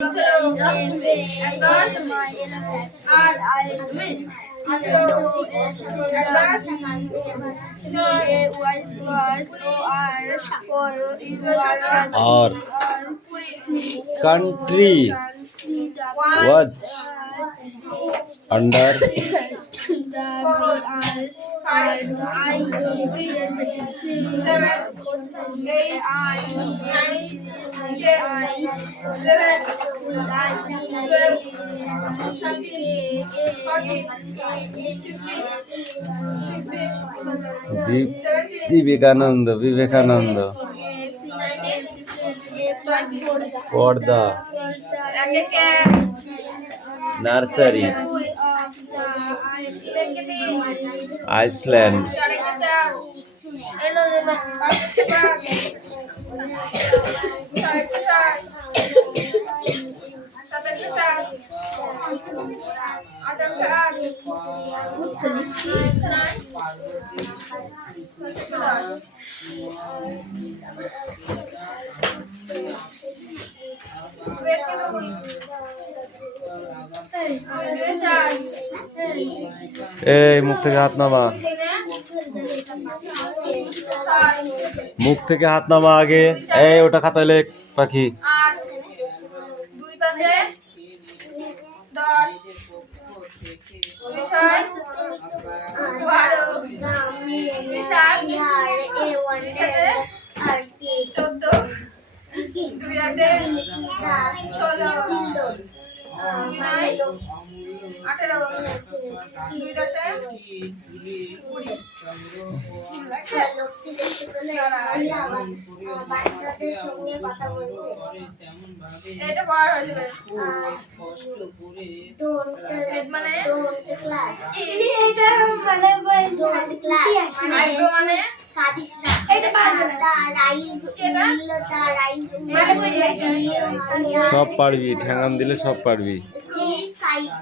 Our country was under Vivekananda পর্দা nursery Iceland এই মুখ থেকে হাত নামা আগে এই ওটা খাতায় লেখ পাখি বাচ্চাদের সঙ্গে কথা বলছে এটা বার হয়ে যাবে মানে ক্লাস এটা মানে ডোন্ট ক্লাস মানে কাদিস না এটা পারবে দা রাইজ উইল দা রাইজ সব পারবি ঠ্যাঙান দিলে সব পারবি এই সাইড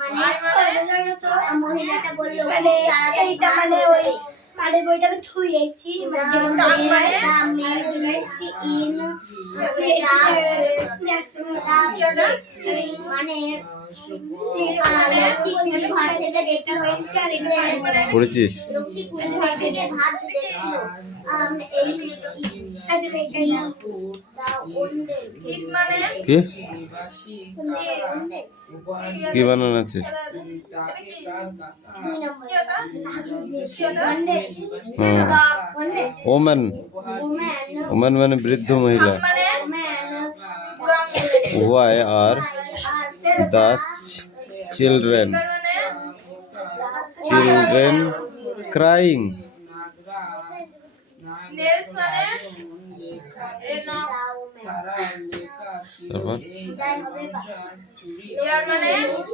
মানে মহিলাটা বলল এইটা মানে ওই মানে বইটা আমি থুইয়েছি মানে মানে ঘর থেকে দেখলো পড়েছিস লোকটি কুড়ি ঘর থেকে ভাত দেখছিল কি কি বানানো আছে ওম্যান ওম্যান মানে বৃদ্ধ মহিলা Why are the children crying? তারপর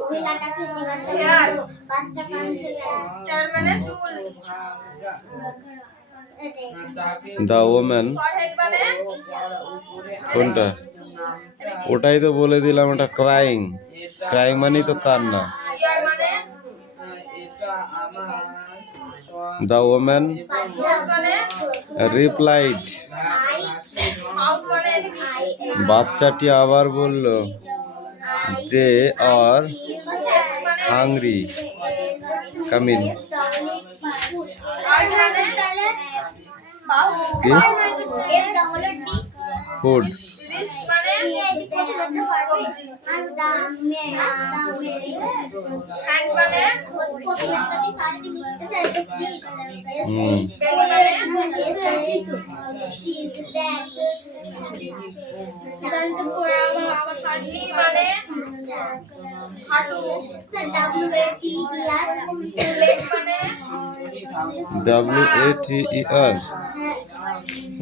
মহিলাটাকে জিজ্ঞাসা করলো বাচ্চা কাঁদছে কেন মানে চুল The woman কোনটা ওটাই তো বলে দিলাম ওটা ক্রাইং ক্রাইং মানে তো কান্না The woman replied বাচ্চাটি আবার বলল they are hungry come in কি food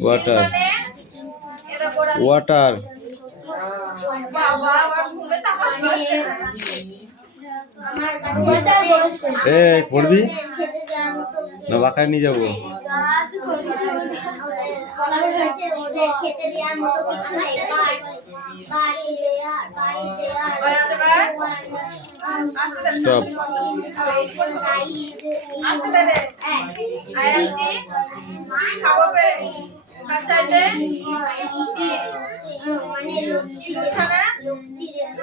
WATER water water এই পড়বি না বাঁকায় নিয়ে যাবো খেতে দেওয়ার মতো কিছু নেই স্টপ হাসাইতে ইঁদুর ছানা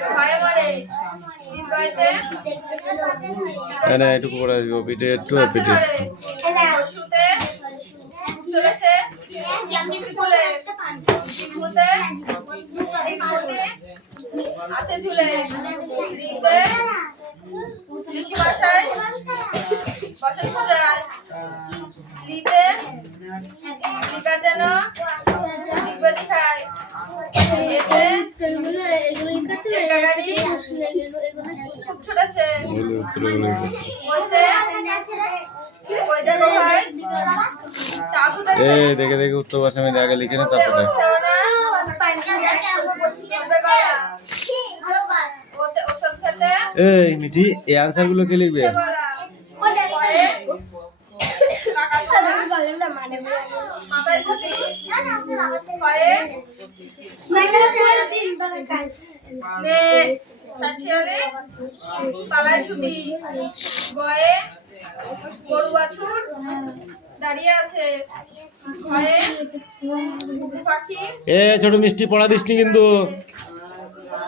ভয়ে মরে দীর্ঘায়তে না একটু পরে আসবো পিঠে একটু বাচ্চা পিঠে ধরে পশুতে চলেছে তুলে ডিম্বুতে ডিম্বুতে আছে ঝুলে রিতে তুলসী বাসায় বসত পূজায় লিতে লিকা যেন ডিগবাজি খায় এতে গাড়ি খুব ছুটেছে ওইতে ওইটা কোথায় চাবুতে এ দেখে দেখে উত্তর ভাষা আমি আগে লিখে নে তারপরে ওষুধ খেতে এই মিঠি এই আনসার গুলো কে লিখবে মাথায় ক্ষতি ভয়ে নে সাথিয়ালে পালায় ছুটি গয়ে গরু বাছুর দাঁড়িয়ে আছে ভয়ে পাখি এ ছোট মিষ্টি পড়া দিসনি কিন্তু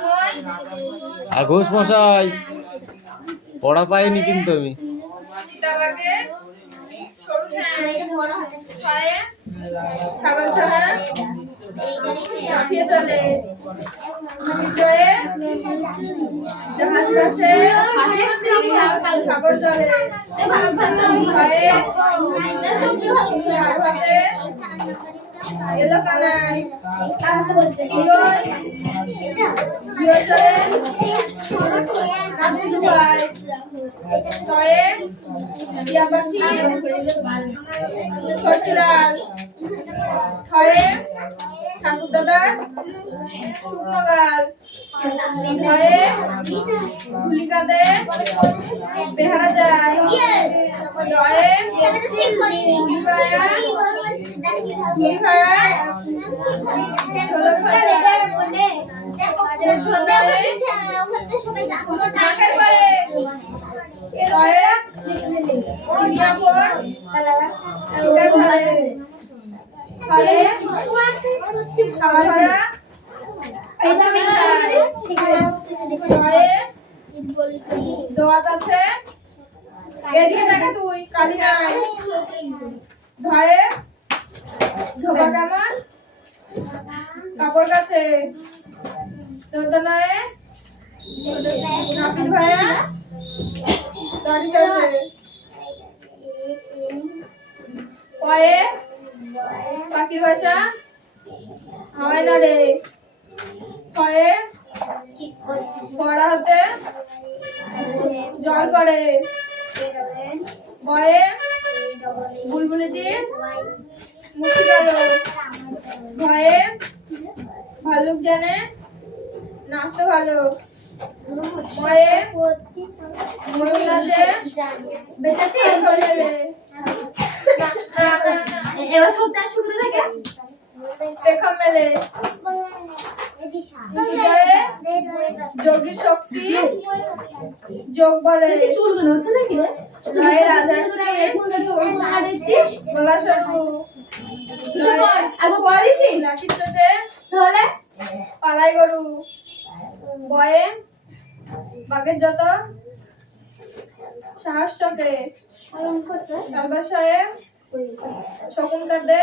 মই আর ঘোষ মশাই পড়া পাইনি কিন্তু আমি চিতাবাঘে সরু ঠ্যাং ছয়ে ছাগল ছানা লাফিয়ে চলে বিজয়ে জাহাজ ভাসে সাগর জলে ছয়ে সাগরে এলো কানাই ইয়োয় ইয়োয় চলে নাচতে দুপায় ছয়ে টিয়া পাখি ছটিলাল ছয়ে ঠাকুর দাদার শুকনো গাল ছয়ে গুলিকাতে বেহারা যায় ছয়ে দোয়াত আছে এদিকে তাকে তুই কালি নাই ভয়ে ধোবা কেমন কাপড় কাছে দোদনায় নাপিত ভাইয়া গাড়ি চলছে পয়ে পাখির ভাষা হাওয়াই না রে পয়ে পড়া হতে জল পড়ে বয়ে বুলবুলিজি মুক্তি গেল ভয়ে ভালুক জানে নাচতে ভালো ভয়ে ময়ূর নাচে বেঁচেছে এবার সবটা শুনতে থাকে পেখম মেলে যোগীর শক্তি যোগ বলে জয় রাজা গলা সরু লাঠির চোটে পালাই গরু বয়ে বাঘের যত সাহস চকে তালবাসয়ে শকুন কাঁদে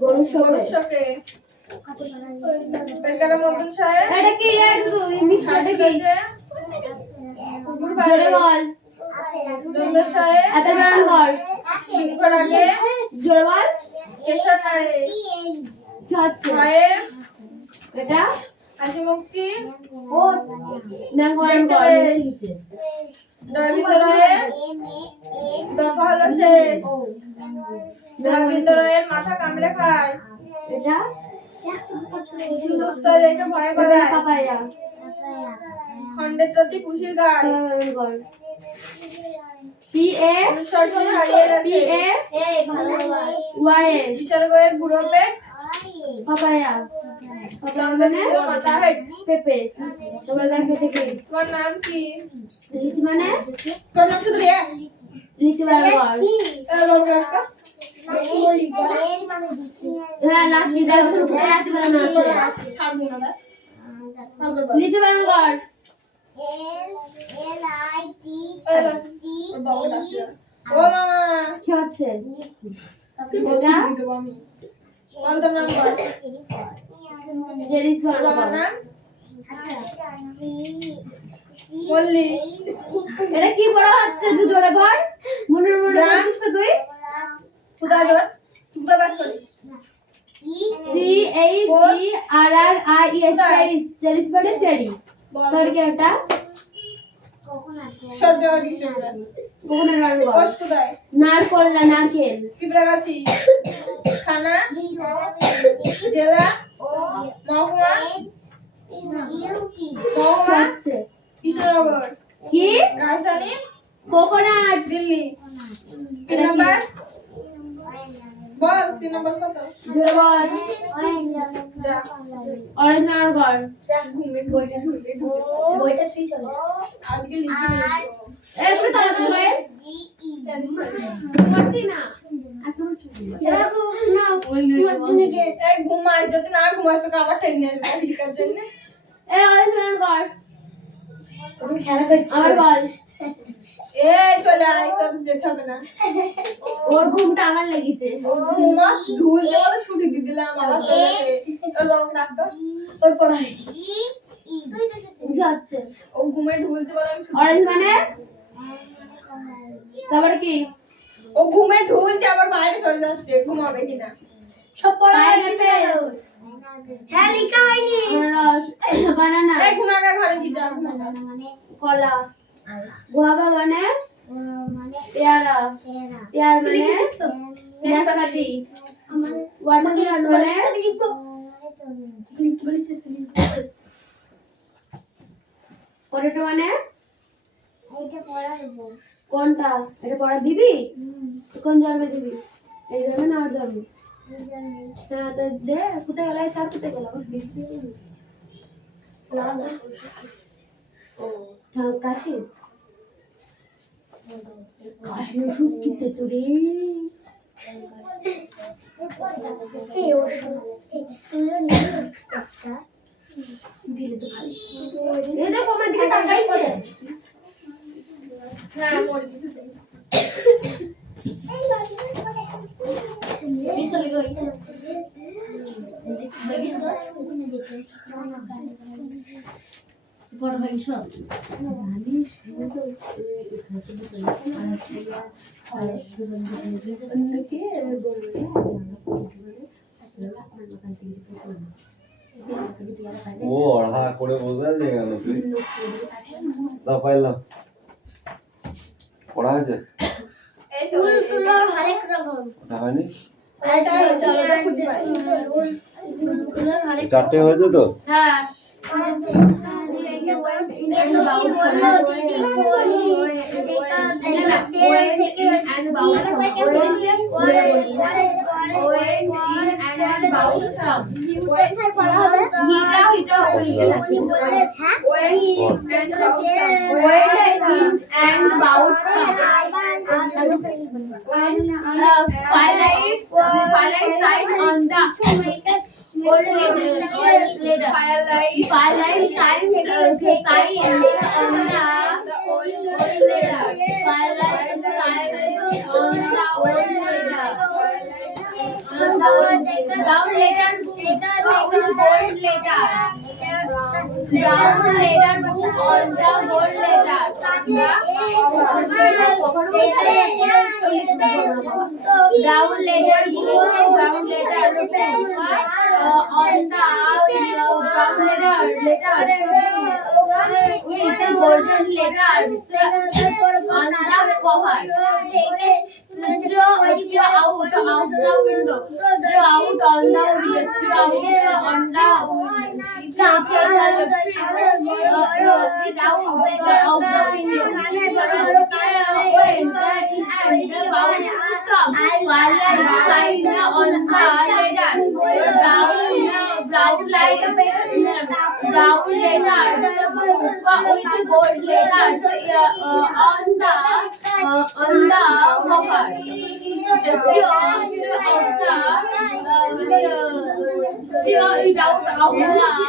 গরুর শকে পেটকাটা মতন সাহেব এটা কি এটা কি কুকুর পালে দন্দ সাহেব এত রান কর সিংহর আগে জোরবাল কেশর নারে কি হচ্ছে সাহেব এটা হাসি মুক্তি ও নাঙ্গওয়ান কর রবীন্দ্রনাথের দফা হলো শেষ রবীন্দ্রনাথের মাথা কামড়ে খায় এটা দুষ্ট দেখে ভয় পালায় খন্ডের প্রতি খুশির গায় পি এ অনুসর্জন হারিয়ে গেছে পি এ ওয়াই বিসর্গের বুড়ো পেট পাপায়া চন্দনের মাথা হেড পেপে তোমরা দেখে দেখে তোমার নাম কি লিচি মানে তোর নাম শুধু রে লিচি বারবার এর বাবু একটা হ্যাঁ লাস্ট দেখো কোথায় আছে বলে না ছাড়বো না দা নিচে বানান কর ও মামা কি হচ্ছে এটা দেবো আমি বল তোর নাম বল জেরিস তোর বানান বাবার কর নাম বললি এটা কি পড়া হচ্ছে একটু জোরে পড় মনে মনে বলছিস তো তুই কোথায় তোর তুই কোথায় বাস করিস CHERRIES চেরিস চেরিস মানে চেরি বল তোর কি এটা সহ্য হয় কি সহ্য কোন রান্না কোষ কোথায় নারকল না নারকেল পিঁপড়াগাছি থানা জেলা মহকুমা মহকুমা হচ্ছে কৃষ্ণনগর কি রাজধানী কোকোনাট দিল্লি 3 নাম্বার বল 3 নাম্বার কত জোরে বল যা অরেঞ্জ বানান কর ঘুমে বইটা ঢুকে বইটা তুই চলে আজকে লিখি নেই একটু তাড়াতাড়ি ভাই পারছি না এখন এই ঘুমায় যদি না ঘুমাস তো আবার টেনে নেবে লিখার জন্য এই অরেঞ্জ বানান কর তুমি খেলা করছিস আবার বল এই চলে আয় তোর যেতে হবে না ওর ঘুমটা আমার লেগেছে ঘুমা ঢুল যাওয়ার ছুটি দিয়ে দিলাম আবার চলে যাবে তোর বাবাকে ডাকতো ওর পড়াই কি হচ্ছে ও ঘুমে ঢুলছে বলে আমি ছুটি অরেঞ্জ মানে তারপরে কি ও ঘুমে ঢুলছে আবার বাইরে চলে যাচ্ছে ঘুমাবে কিনা সব পড়া বাইরে হয়ে গেছে। হ্যাঁ লেখা হয়নি আনারস বানানা এই ঘুমাবে ঘরে কি যা ঘুমাবে কলা গোয়াবা মানে পেয়ারা পেয়ার মানে নাশপাতি ওয়াটারমেলন মানে পটেটো মানে কোনটা এটা পড়া দিবি কোন জন্মে দিবি এই জন্মে না আর জন্মে হ্যাঁ তো দে কোথায় গেল স্যার কোথায় গেল কাশি কাশি ওষুধ কিনতে তো রে দিলে তো খালি এই দেখো আমার দিকে তাকাইছে হ্যাঁ মরে কিছু দে বড় হয় সব জানিস অন্যকে বলবে ও অড়হা করে বোঝা যায় কেন তুই দাও পাইলাম পড়া হয়েছে এই তো হরেক রকম ওটা হয়নি চলো তো খুঁজে পাই চারটে হয়েছে তো হ্যাঁ Firelight sight on the firelight signs on the old letter. Firelight signs on the old letter. On the brown letter book with gold letter. Brown letter book on the gold letter. Brown letter book, brown letter on the brown letter with the golden letters on the cover. Throw out of the window. Throw out on the window. Throw out on the window. It out of the window. And the bound stop. Firelight shine on the letter. Brown light, brown letter. with the gold letters on the cover. Tear it out of the window.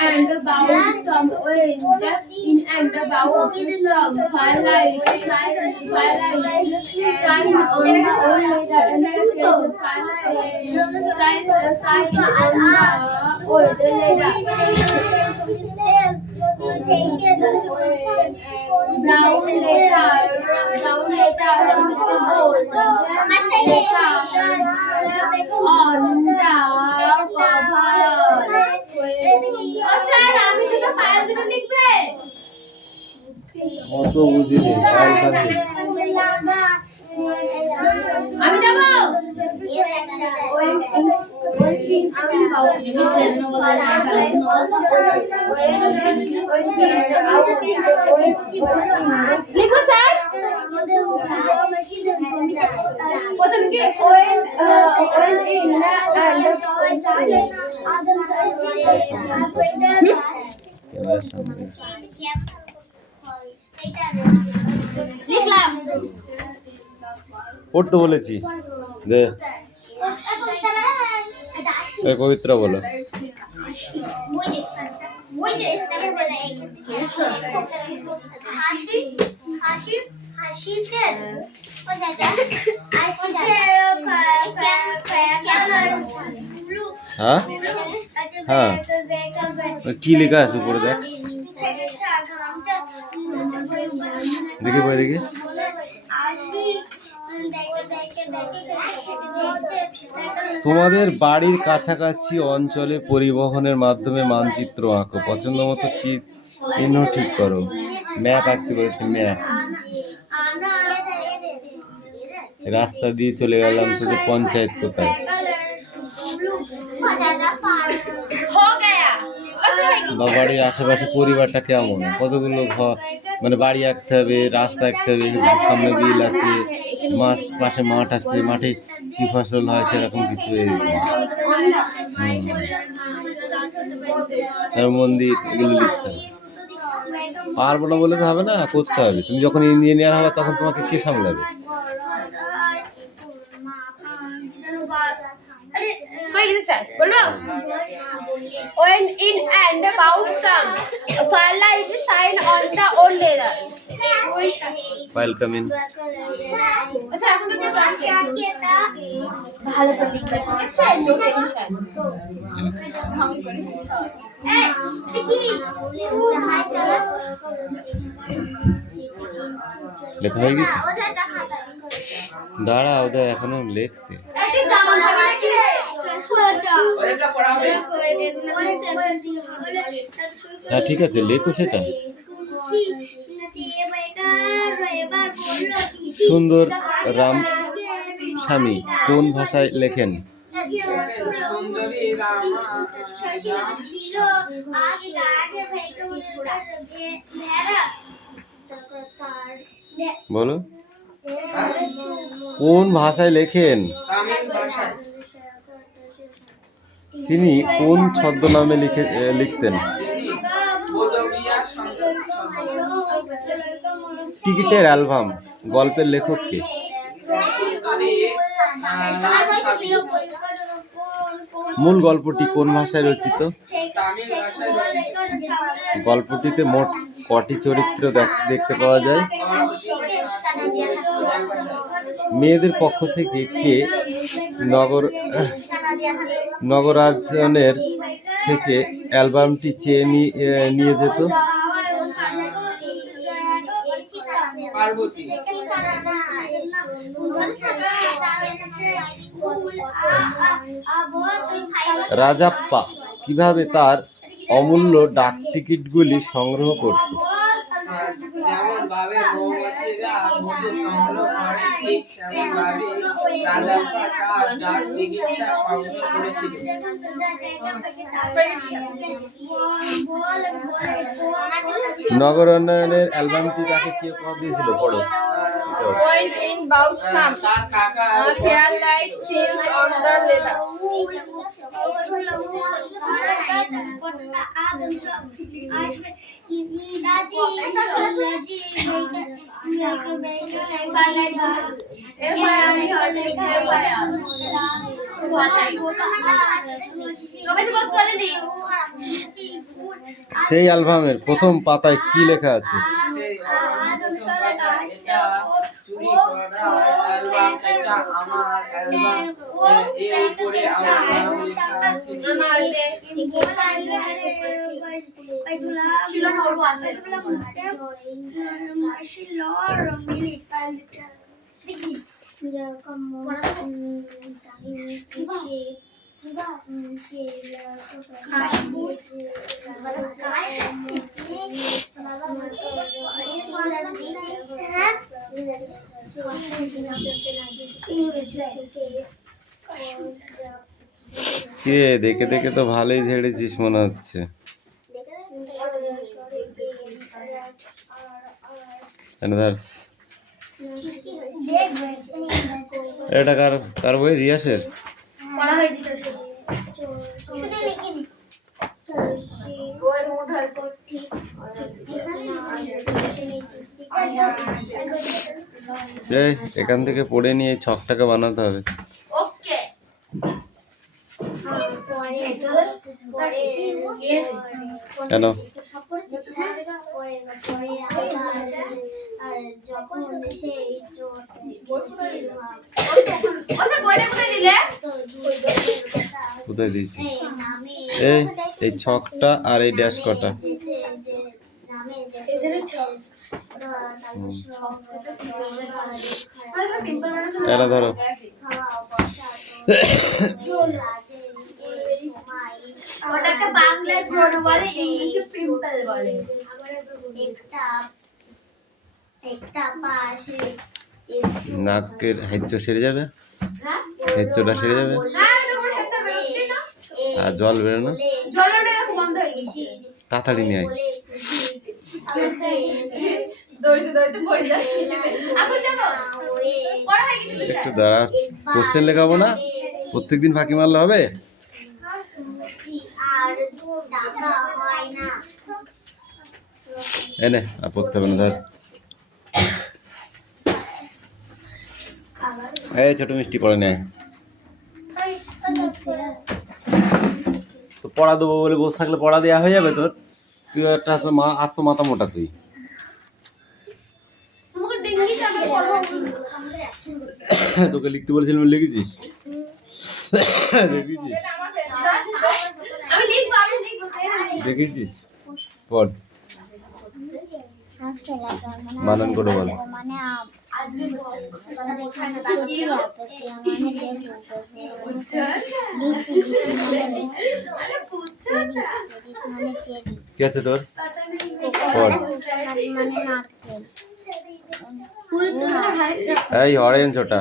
And about some orange in and about some firelight shine on the old letter and shine on the old letter. Brown letter gold letter on the cover. আমি দুটো পায়ে দুটো লিখবে অত বুঝিনি পাইখানে আমি যাব লিখো স্যার প্রথম কি লিখলাম পড়তে বলেছি দে এই পবিত্র বলো হ্যাঁ হ্যাঁ কি লেখা আছে উপরে দেখ দেখি বই দেখি তোমাদের বাড়ির কাছাকাছি অঞ্চলে পরিবহনের মাধ্যমে মানচিত্র আঁকো পছন্দ মতো চিহ্ন ঠিক করো ম্যাপ আঁকতে বলেছে ম্যাপ রাস্তা দিয়ে চলে গেলাম তো পঞ্চায়েত কোথায় বা বাড়ির আশেপাশে পরিবারটা কেমন কতগুলো ঘর মানে বাড়ি আঁকতে হবে রাস্তা আঁকতে হবে সামনে বিল আছে পাশে মাঠ আছে মাঠে কি ফসল হয় সেরকম কিছু তার মন্দির এগুলো লিখতে হবে পারবো না বলে তো হবে না করতে হবে তুমি যখন ইঞ্জিনিয়ার হবে তখন তোমাকে কে সামলাবে When in and about some firelight shine on the old leather. Welcome in আচ্ছা এখন তো ক্লাস ভালো করে লিখবে ঠিক আছে নো টেনশন লেখা হয়ে গেছে দাঁড়া ওদের এখনো লেখছে হ্যাঁ ঠিক আছে লেখো সেটা সুন্দর রাম স্বামী কোন ভাষায় লেখেন বলো কোন ভাষায় লেখেন তিনি কোন ছদ্মনামে লিখতেন টিকিটের অ্যালবাম গল্পের লেখক কে মূল গল্পটি কোন ভাষায় রচিত গল্পটিতে মোট কটি চরিত্র দেখতে পাওয়া যায় মেয়েদের পক্ষ থেকে কে নগরাজনের থেকে অ্যালবামটি চেয়ে নিয়ে যেত রাজাপ্পা কিভাবে তার অমূল্য ডাক টিকিটগুলি সংগ্রহ করত। যেমন ভাবে মৌমাছিরা মধু সংগ্রহ করে ঠিক তেমন ভাবে রাজা তার ডাক টিকিটটা সংগ্রহ করেছিল। নগর উন্নয়নের অ্যালবামটি তাকে কে উপহার দিয়েছিল? পড়ো। Point in bout some. তার কাকা Hair light seals on the leather. সেই অ্যালবামের প্রথম পাতায় কি লেখা আছে? সেই এটা চুরি করা অ্যালবাম, এটা আমার অ্যালবাম, এর উপরে আমার নাম লেখা আছে। কে দেখে দেখে তো ভালোই ঝেড়েছিস মনে হচ্ছে। ধর এটা কার কার বই? রিয়াসের? এই এখান থেকে পড়ে নিয়ে এই ছকটাকে বানাতে হবে। ওকে কেন? কোথায় দিয়েছি? এই ছকটা আর এই ড্যাশ কটা। এরা ধরো। ওটাকে বাংলায় ব্রণ বলে, ইংলিশে পিম্পল বলে। একটা পাশে নাকের হেঁচো সেরে যাবে, হেঁচোটা সেরে যাবে আর জল বেরোনো তাড়াতাড়ি নিয়ে আয়। একটু দাঁড়া, কোশ্চেন লেখাবো না? প্রত্যেকদিন ফাঁকি মারলে হবে? আর টাকা হয় না। এনে আর পড়তে হবে না, ধর। এই ছোট মিষ্টি পড়ে নেয় তো, পড়া দেবো বলে বসে থাকলে পড়া দেওয়া হয়ে যাবে তোর? তুই একটা আজ তো মাথা মোটা তুই। তোকে লিখতে বলেছিলাম, লিখেছিস? দেখেছিস? পড়, বানান করে বল। কি আছে তোর? পড়। এই অরেঞ্জ ওটা।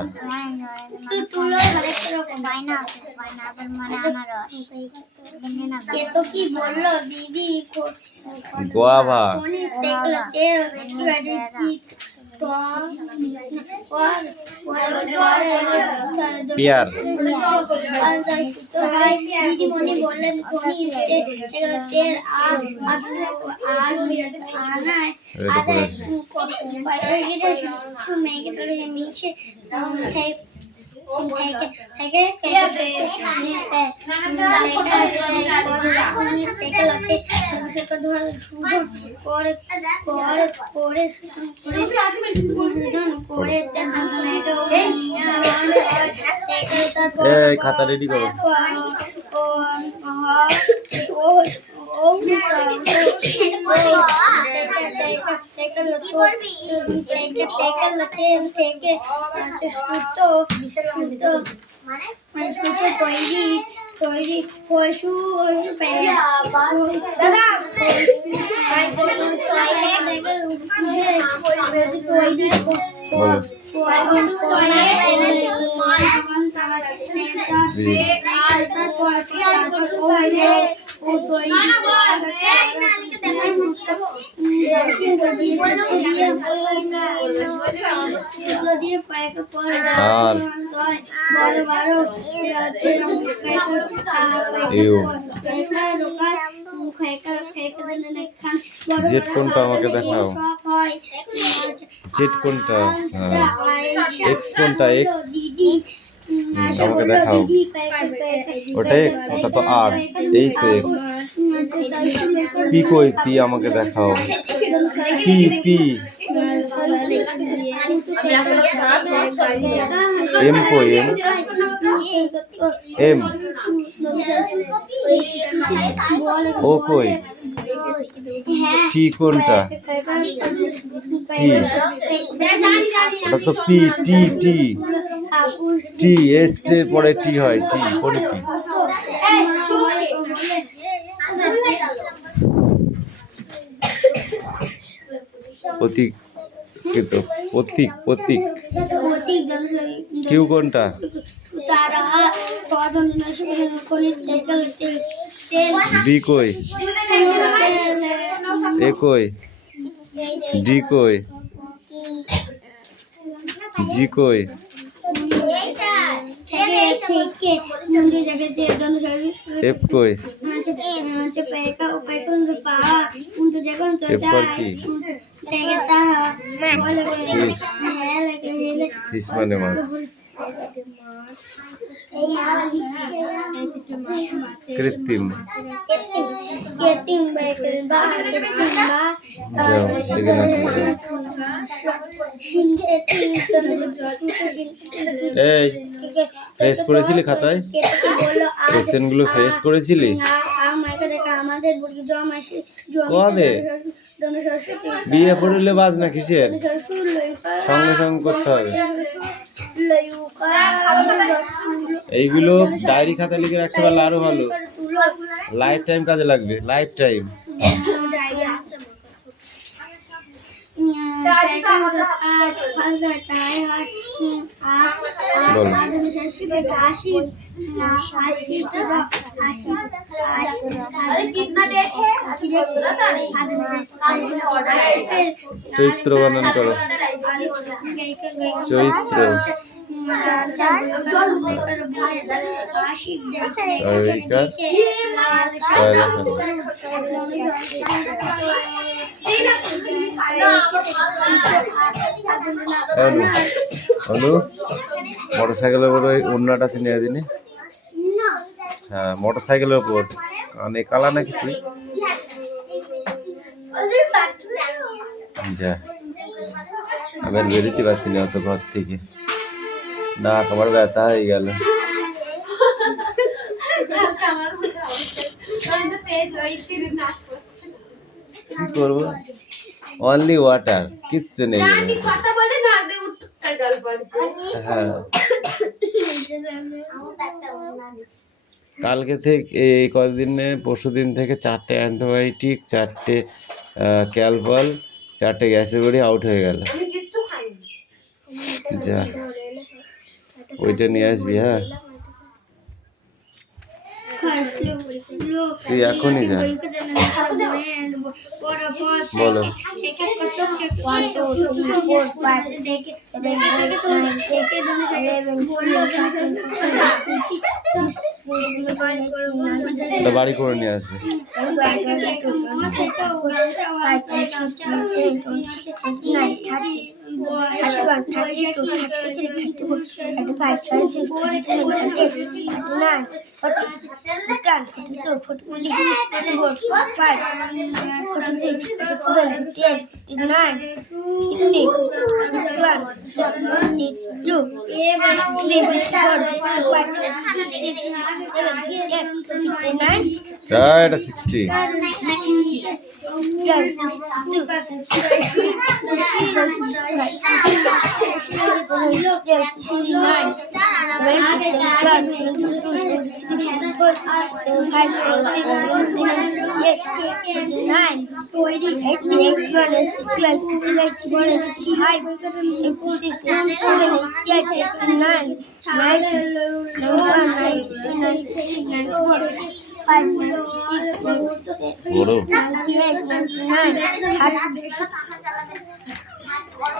কি বললো দিদি? গোয়াভা। পিয়ার। দিদিমণি বললেন তেল আর মেঘে মিশে খাতা রেডি করো। তৈরি পশু দাদা বলো আর জেড কোনটা আমাকে দেখাও জেড কোনটা এক্স কোনটা এক্স আমাকে দেখাও ওটা এক্স ওটা তো আর এই তো এক্স পি কই পি আমাকে দেখাও পি পি এম কই এম এম ও কই টি কোনটা টি ওটা তো পি টি টি টি এস এর পরে টি হয় টি পরে টি প্রতীক তো প্রতীক প্রতীক কিউ কোনটা বি কই এ কই ডি কই জি কই এফ কই এফ পর কি ফিশ মানে মাছ কৃত্রিম যাও সেখানে এই ফ্রেশ করেছিলি খাতায় কোশ্চেনগুলো ফ্রেশ করেছিলি কবে বিয়ে পড়লে বাজ না কিসের সঙ্গে সঙ্গে করতে হবে এইগুলো ডায়েরি খাতা লিখে রাখতে পারলে আরো ভালো লাইফ টাইম কাজে লাগবে লাইফ টাইম চৈত্র বানান করো চৈত্র অনু মোটরসাইকেলের উপর ওই উন্নাটা চিনিয়ে দিনি হ্যাঁ মোটরসাইকেলের উপর কানে কালা নাকি তুই যা আবার বেরোতে পারছি না অত ঘর থেকে না আমার ব্যথা হয়ে গেল কি করবো অনলি ওয়াটার কিচ্ছু নেই হ্যাঁ কালকে থেকে এই কদিনে পরশু দিন থেকে 4টে অ্যান্টিবায়োটিক 4টে ক্যালপল 4টে গ্যাসের বড়ি আউট হয়ে গেল যা ওইটা নিয়ে আসবি হ্যাঁ তুই এখনই যা বলো বাড়ি করে নিয়ে আসবে এটা 60 বড় 98, 99, 100